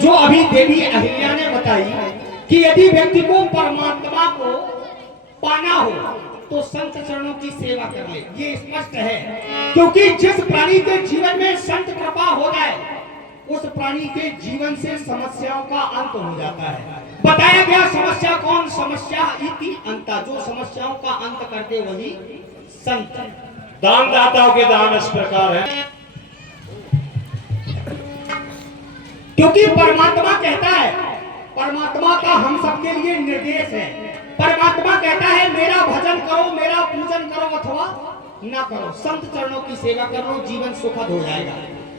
जो अभी देवी अहिल्या ने बताई कि यदि व्यक्ति को परमात्मा को पाना हो तो संत चरणों की सेवा कर ले, ये स्पष्ट है। क्योंकि जिस प्राणी के जीवन में संत कृपा हो जाए उस प्राणी के जीवन से समस्याओं का अंत हो जाता है। बताया गया समस्या कौन, समस्या इति अंता, जो समस्याओं का अंत कर दे वही संत। दान दाताओं के दान इस प्रकार है। क्योंकि परमात्मा कहता है, परमात्मा का हम सबके लिए निर्देश है। परमात्मा कहता है मेरा भजन करो, मेरा पूजन करो अथवा ना करो, संत चरणों की सेवा करो, जीवन सुखद हो जाएगा।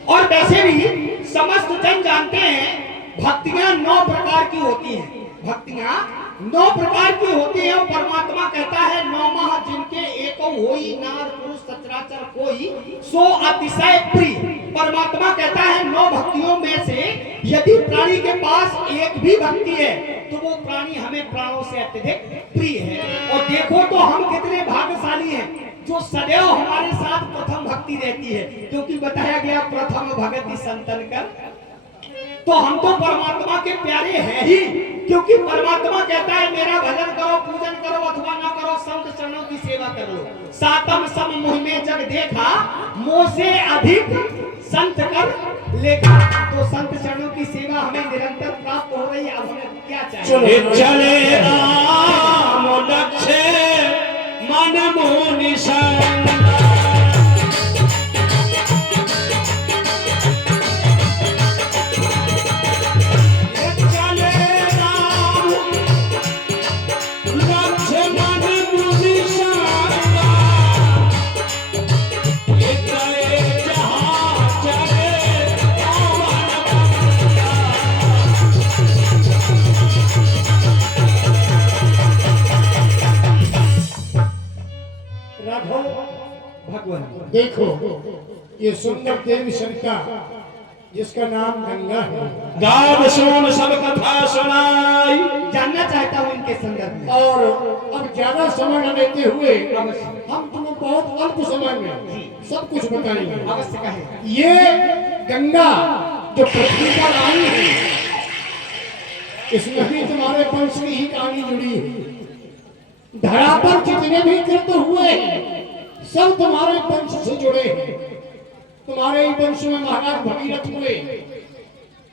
और वैसे भी समस्त जन जानते हैं भक्तियां 9 प्रकार की होती हैं, भक्तियां 9 प्रकार की होती है। और परमात्मा कहता है 9 माह जिनके एको होई नार पुरुष सचराचर कोई सो अतिशय प्रिय। परमात्मा कहता है 9 भक्तियों में से यदि प्राणी के पास एक भी भक्ति है तो वो प्राणी हमें प्राणों से अत्यधिक प्रिय है। और देखो तो हम कितने भाग्यशाली हैं जो सदैव हमारे साथ प्रथम भक्ति रहती है। क्योंकि बताया गया प्रथम भगति संतन कर, तो हम तो परमात्मा के प्यारे हैं ही। क्योंकि परमात्मा कहता है मेरा भजन करो, पूजन करो अथवा ना करो, संत चरणों की सेवा कर लो। सातम सम मोह में जग देखा, मोह से अधिक संत कर लेखा। तो संत चरणों की सेवा हमें निरंतर प्राप्त हो रही है। अब हमें क्या चाहिए? चले राम लक्ष्य मन मोह निशान, भगवान देखो ये सुंदर देवी सरिता जिसका नाम गंगा है, गाव सुन सब कथा सुनाई। जानना चाहता हूँ इनके संदर्भ में। और अब ज्यादा समय न लेते हुए हम तुम्हें बहुत अल्प समय में सब कुछ बताएंगे। अवश्य कहें। ये गंगा जो पृथ्वी पर आई है, इसमें भी तुम्हारे वंश की ही कहानी जुड़ी है। धरा पर जितने भी कृत हुए सब तुम्हारे वंश से जुड़े हैं। तुम्हारे ही वंश में महाराज भगीरथ हुए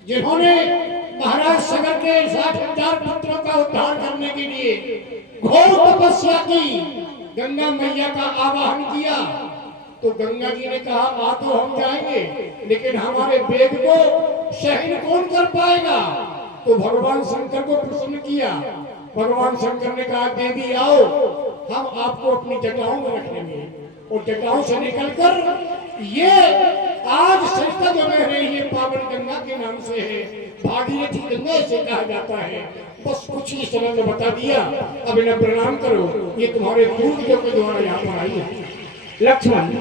जिन्होंने महाराज सगर के 60,000 पुत्रों का उद्धार करने के लिए घोर तपस्या की, गंगा मैया का आवाहन किया। तो गंगा जी ने कहा आ तो हम जाएंगे लेकिन हमारे वेद को सहन कौन कर पाएगा। तो भगवान शंकर को प्रसन्न किया। भगवान शंकर ने कहा देवी आओ, हम आपको अपनी जटाओं में रख लेंगे। और जटाओं से निकलकर ये आज सरिता जो बह रही है पावन गंगा के नाम से है, भागीरथी गंगा से कहा जाता है। बस कुछ ही समय में बता दिया। अब इन्हें प्रणाम करो, ये तुम्हारे पूर्वजों के द्वारा यहाँ पर आई है। लक्ष्मण,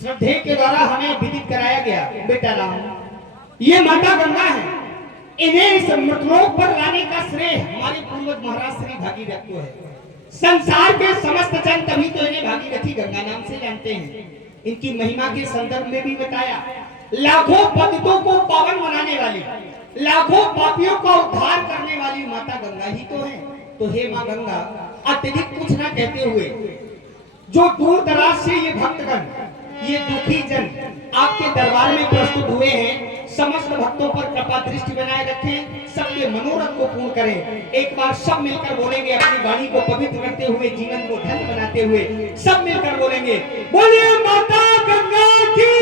श्रद्धे के द्वारा हमें विदित कराया गया बेटा राम, ये माता गंगा है। इन्हें इस मृतलोक पर लाने का श्रेय हमारे पूर्वज महाराज श्री भागीरथ को है। संसार के समस्त जन तभी तो इन्हें भागीरथी गंगा नाम से जानते हैं। इनकी महिमा के संदर्भ में भी बताया, लाखों पतितों को पावन बनाने वाली, लाखों पापियों का उद्धार करने वाली माता गंगा ही तो है। तो हे माँ गंगा, अत्यधिक कुछ ना कहते हुए जो दूर दराज से ये भक्तगण, ये दुखी जन आपके दरबार में प्रस्तुत हुए हैं, समस्त भक्तों पर कृपा दृष्टि बनाए रखें, सबके मनोरथ को पूर्ण करें। एक बार सब मिलकर बोलेंगे, अपनी वाणी को पवित्र करते हुए, जीवन को धन्य बनाते हुए सब मिलकर बोलेंगे, बोलिए माता गंगा की।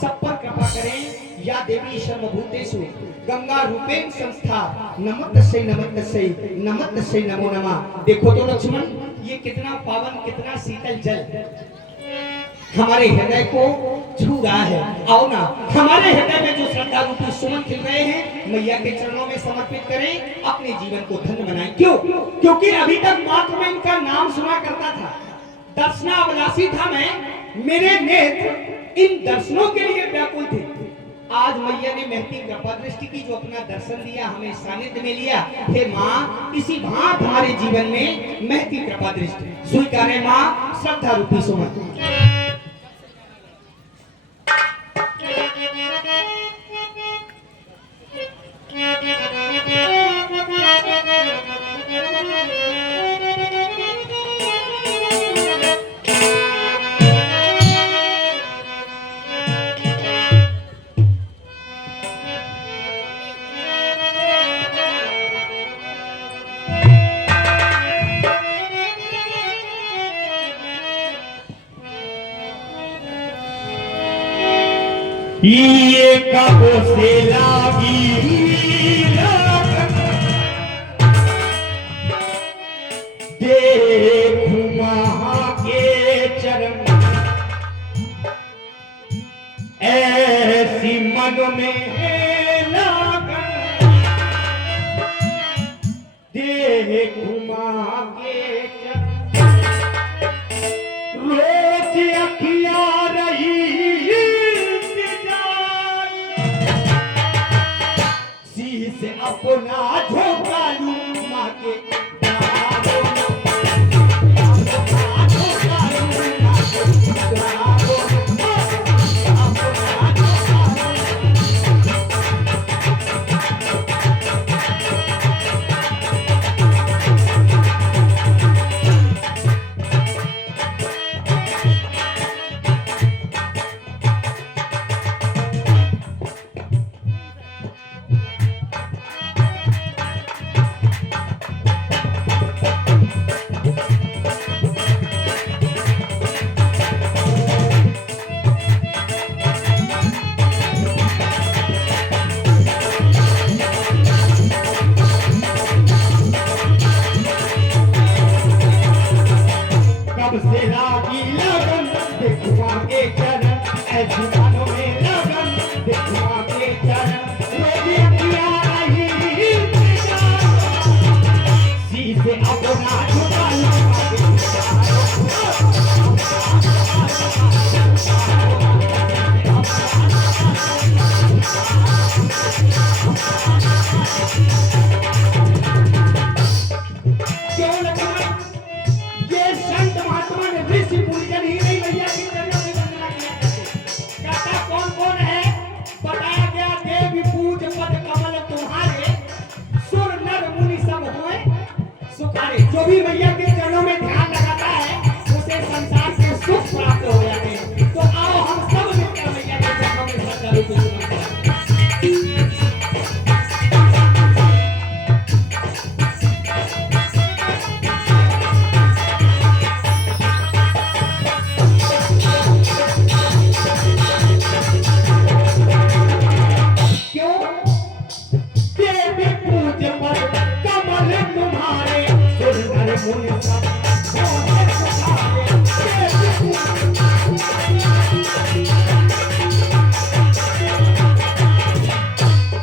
सब पर कृपा करें। या देवी सर्वभूतेषु गंगा रूपेण संस्था नमस्तस्यै नमस्तस्यै नमस्तस्यै नमो नमः। देखो तो लक्ष्मण, ये कितना पावन, कितना शीतल जल हमारे हृदय को छू रहा है। आओ ना, हमारे हृदय में जो श्रद्धा रूपी सुमन खिल रहे हैं, मैया के चरणों में समर्पित करें, अपने जीवन को धन्य बनाएं। क्यों? क्योंकि अभी तक मात्र मैं इनका नाम सुना करता था, दर्शनाभिलाषी था मैं, मेरे नेत्र इन दर्शनों के लिए व्याकुल थे। आज मैया ने महती कृपा दृष्टि की, जो अपना दर्शन दिया, हमें सानिध्य में लिया। हे माँ, इसी भांत हमारे जीवन में महती कृपा दृष्टि स्वीकारें माँ, श्रद्धा रूपी सुमन। ये कब से लागी लगन, देखूं वहां के चरण, ऐसी मन में लगन, देखूं वहां के चरण, रोज अखियां रही से अपना झोंका लूं माँ के द्वारों में, अपना झोंका लूं माँ के द्वारों में, अपना झोंका से लागी लगन, देखुआ के चरण, ऐसी मानो में लगन, देखुआ के चरण, रोज अखियां रही सी से अपना झुका लूं माँ के जो भी मैया के चरणों में ध्यान लगाता है उसे संसार के सुख प्राप्त हो जाते हैं। तो आओ हम सब मिलकर मैया के चरणों में श्रद्धा रूपी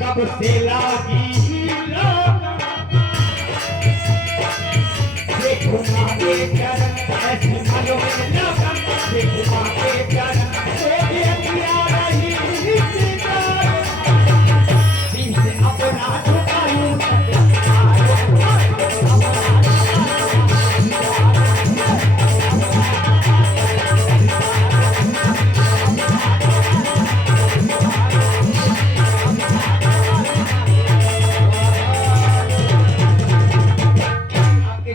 कब से लागी लगन, देखो माँ के चरण, ऐसी मानो में लगन, देखो माँ के चरण, रोज अखियां रही दिल से अपना झुका लूं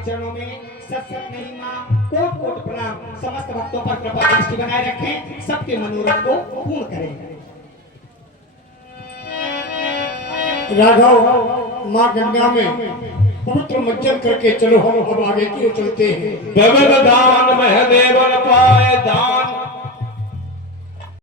चरणों में सत नहीं माँ कोट कोट प्रणाम। समस्त भक्तों पर कृपा दृष्टि बनाए रखें, सबके मनोरथ को पूर्ण करें। राघव माँ गंगा में पवित्र मज्जन करके चलो, हम अब आगे की ओर चलते हैं। भगवदान